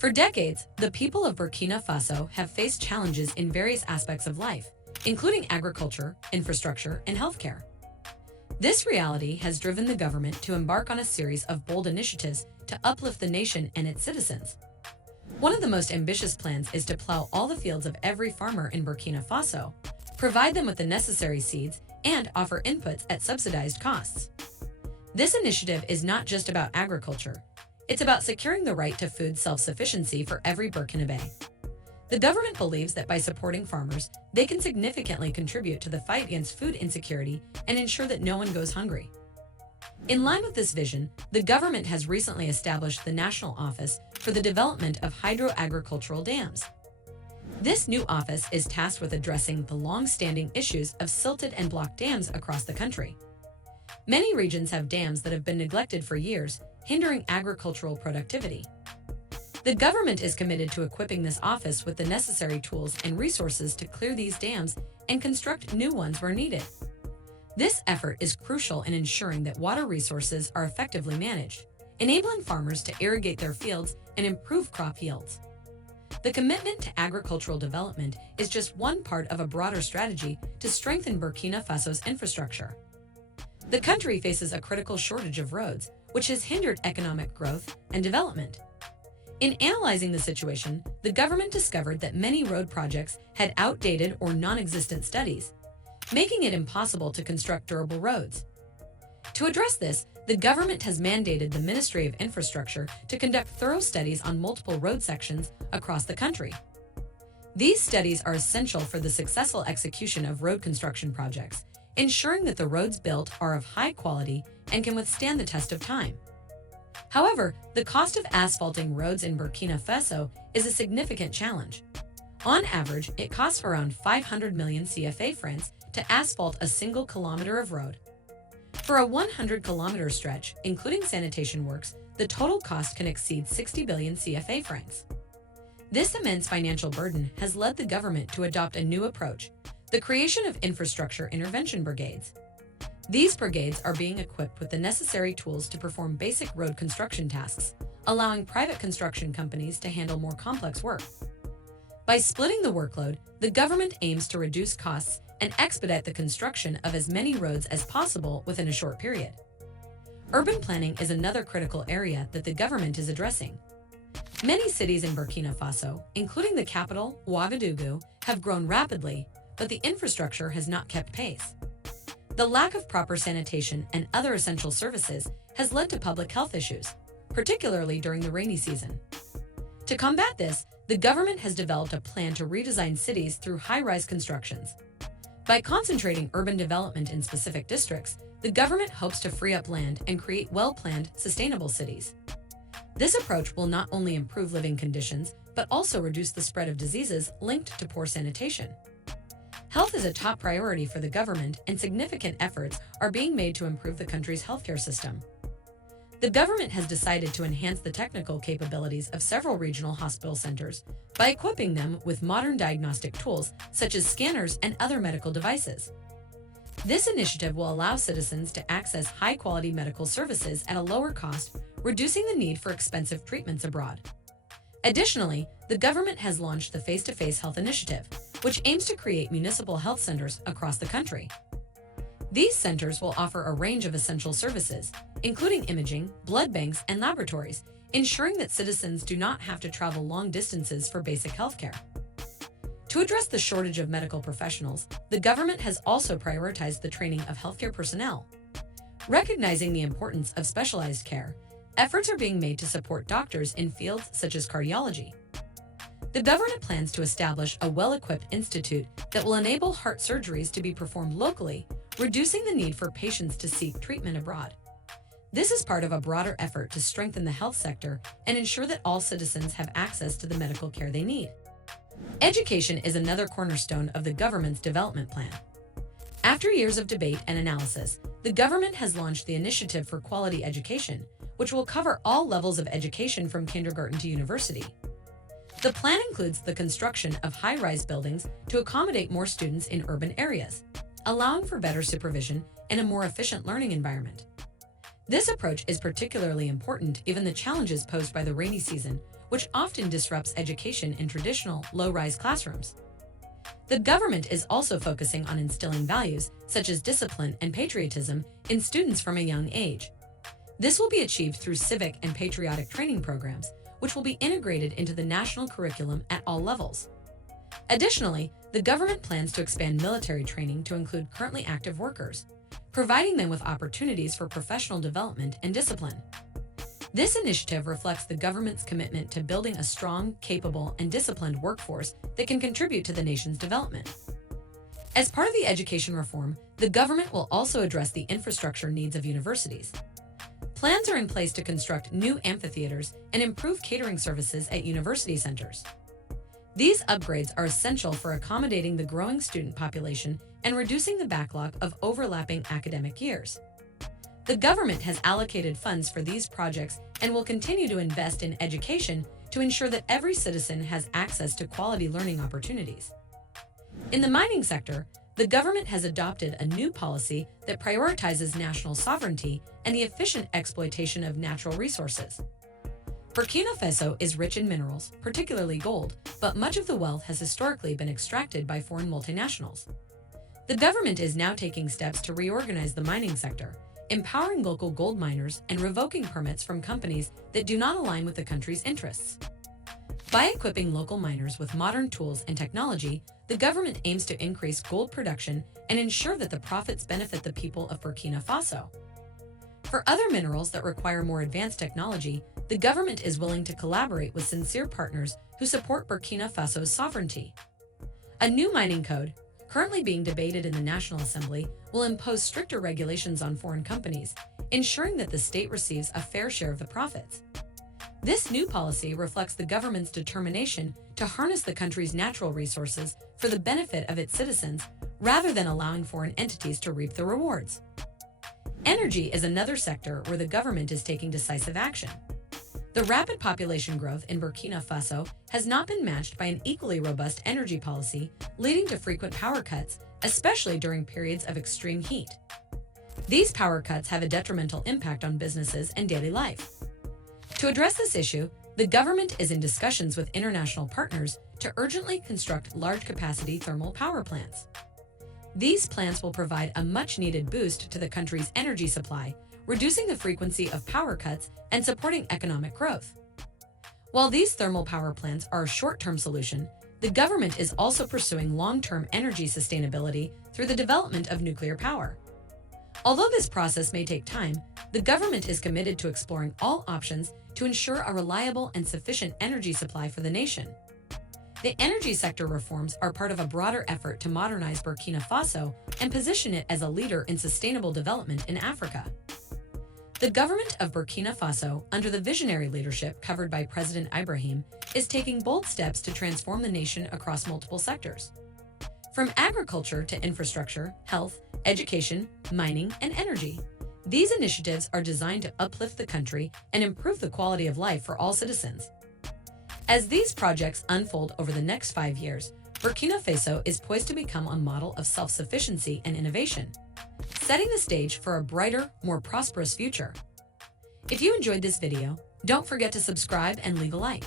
For decades, the people of Burkina Faso have faced challenges in various aspects of life, including agriculture, infrastructure, and healthcare. This reality has driven the government to embark on a series of bold initiatives to uplift the nation and its citizens. One of the most ambitious plans is to plow all the fields of every farmer in Burkina Faso, provide them with the necessary seeds, and offer inputs at subsidized costs. This initiative is not just about agriculture. It's about securing the right to food self-sufficiency for every Burkinabe. The government believes that by supporting farmers, they can significantly contribute to the fight against food insecurity and ensure that no one goes hungry. In line with this vision, the government has recently established the National Office for the Development of Hydro-Agricultural Dams. This new office is tasked with addressing the long-standing issues of silted and blocked dams across the country. Many regions have dams that have been neglected for years, hindering agricultural productivity. The government is committed to equipping this office with the necessary tools and resources to clear these dams and construct new ones where needed. This effort is crucial in ensuring that water resources are effectively managed, enabling farmers to irrigate their fields and improve crop yields. The commitment to agricultural development is just one part of a broader strategy to strengthen Burkina Faso's infrastructure. The country faces a critical shortage of roads, which has hindered economic growth and development. In analyzing the situation, the government discovered that many road projects had outdated or non-existent studies, making it impossible to construct durable roads. To address this, the government has mandated the Ministry of Infrastructure to conduct thorough studies on multiple road sections across the country. These studies are essential for the successful execution of road construction projects, ensuring that the roads built are of high quality and can withstand the test of time. However, the cost of asphalting roads in Burkina Faso is a significant challenge. On average, it costs around 500 million CFA francs to asphalt a single kilometer of road. For a 100-kilometer stretch, including sanitation works, the total cost can exceed 60 billion CFA francs. This immense financial burden has led the government to adopt a new approach, the creation of infrastructure intervention brigades. These brigades are being equipped with the necessary tools to perform basic road construction tasks, allowing private construction companies to handle more complex work. By splitting the workload, the government aims to reduce costs and expedite the construction of as many roads as possible within a short period. Urban planning is another critical area that the government is addressing. Many cities in Burkina Faso, including the capital, Ouagadougou, have grown rapidly, but the infrastructure has not kept pace. The lack of proper sanitation and other essential services has led to public health issues, particularly during the rainy season. To combat this, the government has developed a plan to redesign cities through high-rise constructions. By concentrating urban development in specific districts, the government hopes to free up land and create well-planned, sustainable cities. This approach will not only improve living conditions, but also reduce the spread of diseases linked to poor sanitation. Health is a top priority for the government, and significant efforts are being made to improve the country's healthcare system. The government has decided to enhance the technical capabilities of several regional hospital centers by equipping them with modern diagnostic tools such as scanners and other medical devices. This initiative will allow citizens to access high-quality medical services at a lower cost, reducing the need for expensive treatments abroad. Additionally, the government has launched the Face-to-Face Health Initiative, which aims to create municipal health centers across the country. These centers will offer a range of essential services, including imaging, blood banks, and laboratories, ensuring that citizens do not have to travel long distances for basic healthcare. To address the shortage of medical professionals, the government has also prioritized the training of healthcare personnel. Recognizing the importance of specialized care, efforts are being made to support doctors in fields such as cardiology. The government plans to establish a well-equipped institute that will enable heart surgeries to be performed locally, reducing the need for patients to seek treatment abroad. This is part of a broader effort to strengthen the health sector and ensure that all citizens have access to the medical care they need. Education is another cornerstone of the government's development plan. After years of debate and analysis, the government has launched the Initiative for Quality Education, which will cover all levels of education from kindergarten to university. The plan includes the construction of high-rise buildings to accommodate more students in urban areas, allowing for better supervision and a more efficient learning environment. This approach is particularly important given the challenges posed by the rainy season, which often disrupts education in traditional, low-rise classrooms. The government is also focusing on instilling values, such as discipline and patriotism, in students from a young age. This will be achieved through civic and patriotic training programs, which will be integrated into the national curriculum at all levels. Additionally, the government plans to expand military training to include currently active workers, providing them with opportunities for professional development and discipline. This initiative reflects the government's commitment to building a strong, capable, and disciplined workforce that can contribute to the nation's development. As part of the education reform, the government will also address the infrastructure needs of universities. Plans are in place to construct new amphitheaters and improve catering services at university centers. These upgrades are essential for accommodating the growing student population and reducing the backlog of overlapping academic years. The government has allocated funds for these projects and will continue to invest in education to ensure that every citizen has access to quality learning opportunities. In the mining sector, the government has adopted a new policy that prioritizes national sovereignty and the efficient exploitation of natural resources. Burkina Faso is rich in minerals, particularly gold, but much of the wealth has historically been extracted by foreign multinationals. The government is now taking steps to reorganize the mining sector, empowering local gold miners and revoking permits from companies that do not align with the country's interests. By equipping local miners with modern tools and technology, the government aims to increase gold production and ensure that the profits benefit the people of Burkina Faso. For other minerals that require more advanced technology, the government is willing to collaborate with sincere partners who support Burkina Faso's sovereignty. A new mining code, currently being debated in the National Assembly, will impose stricter regulations on foreign companies, ensuring that the state receives a fair share of the profits. This new policy reflects the government's determination to harness the country's natural resources for the benefit of its citizens, rather than allowing foreign entities to reap the rewards. Energy is another sector where the government is taking decisive action. The rapid population growth in Burkina Faso has not been matched by an equally robust energy policy, leading to frequent power cuts, especially during periods of extreme heat. These power cuts have a detrimental impact on businesses and daily life. To address this issue, the government is in discussions with international partners to urgently construct large-capacity thermal power plants. These plants will provide a much-needed boost to the country's energy supply, reducing the frequency of power cuts and supporting economic growth. While these thermal power plants are a short-term solution, the government is also pursuing long-term energy sustainability through the development of nuclear power. Although this process may take time, the government is committed to exploring all options to ensure a reliable and sufficient energy supply for the nation. The energy sector reforms are part of a broader effort to modernize Burkina Faso and position it as a leader in sustainable development in Africa. The government of Burkina Faso, under the visionary leadership covered by President Ibrahim, is taking bold steps to transform the nation across multiple sectors. From agriculture to infrastructure, health, education, mining, and energy, these initiatives are designed to uplift the country and improve the quality of life for all citizens. As these projects unfold over the next 5 years, Burkina Faso is poised to become a model of self-sufficiency and innovation, setting the stage for a brighter, more prosperous future. If you enjoyed this video, don't forget to subscribe and leave a like.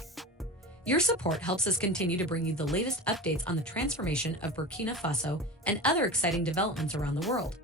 Your support helps us continue to bring you the latest updates on the transformation of Burkina Faso and other exciting developments around the world.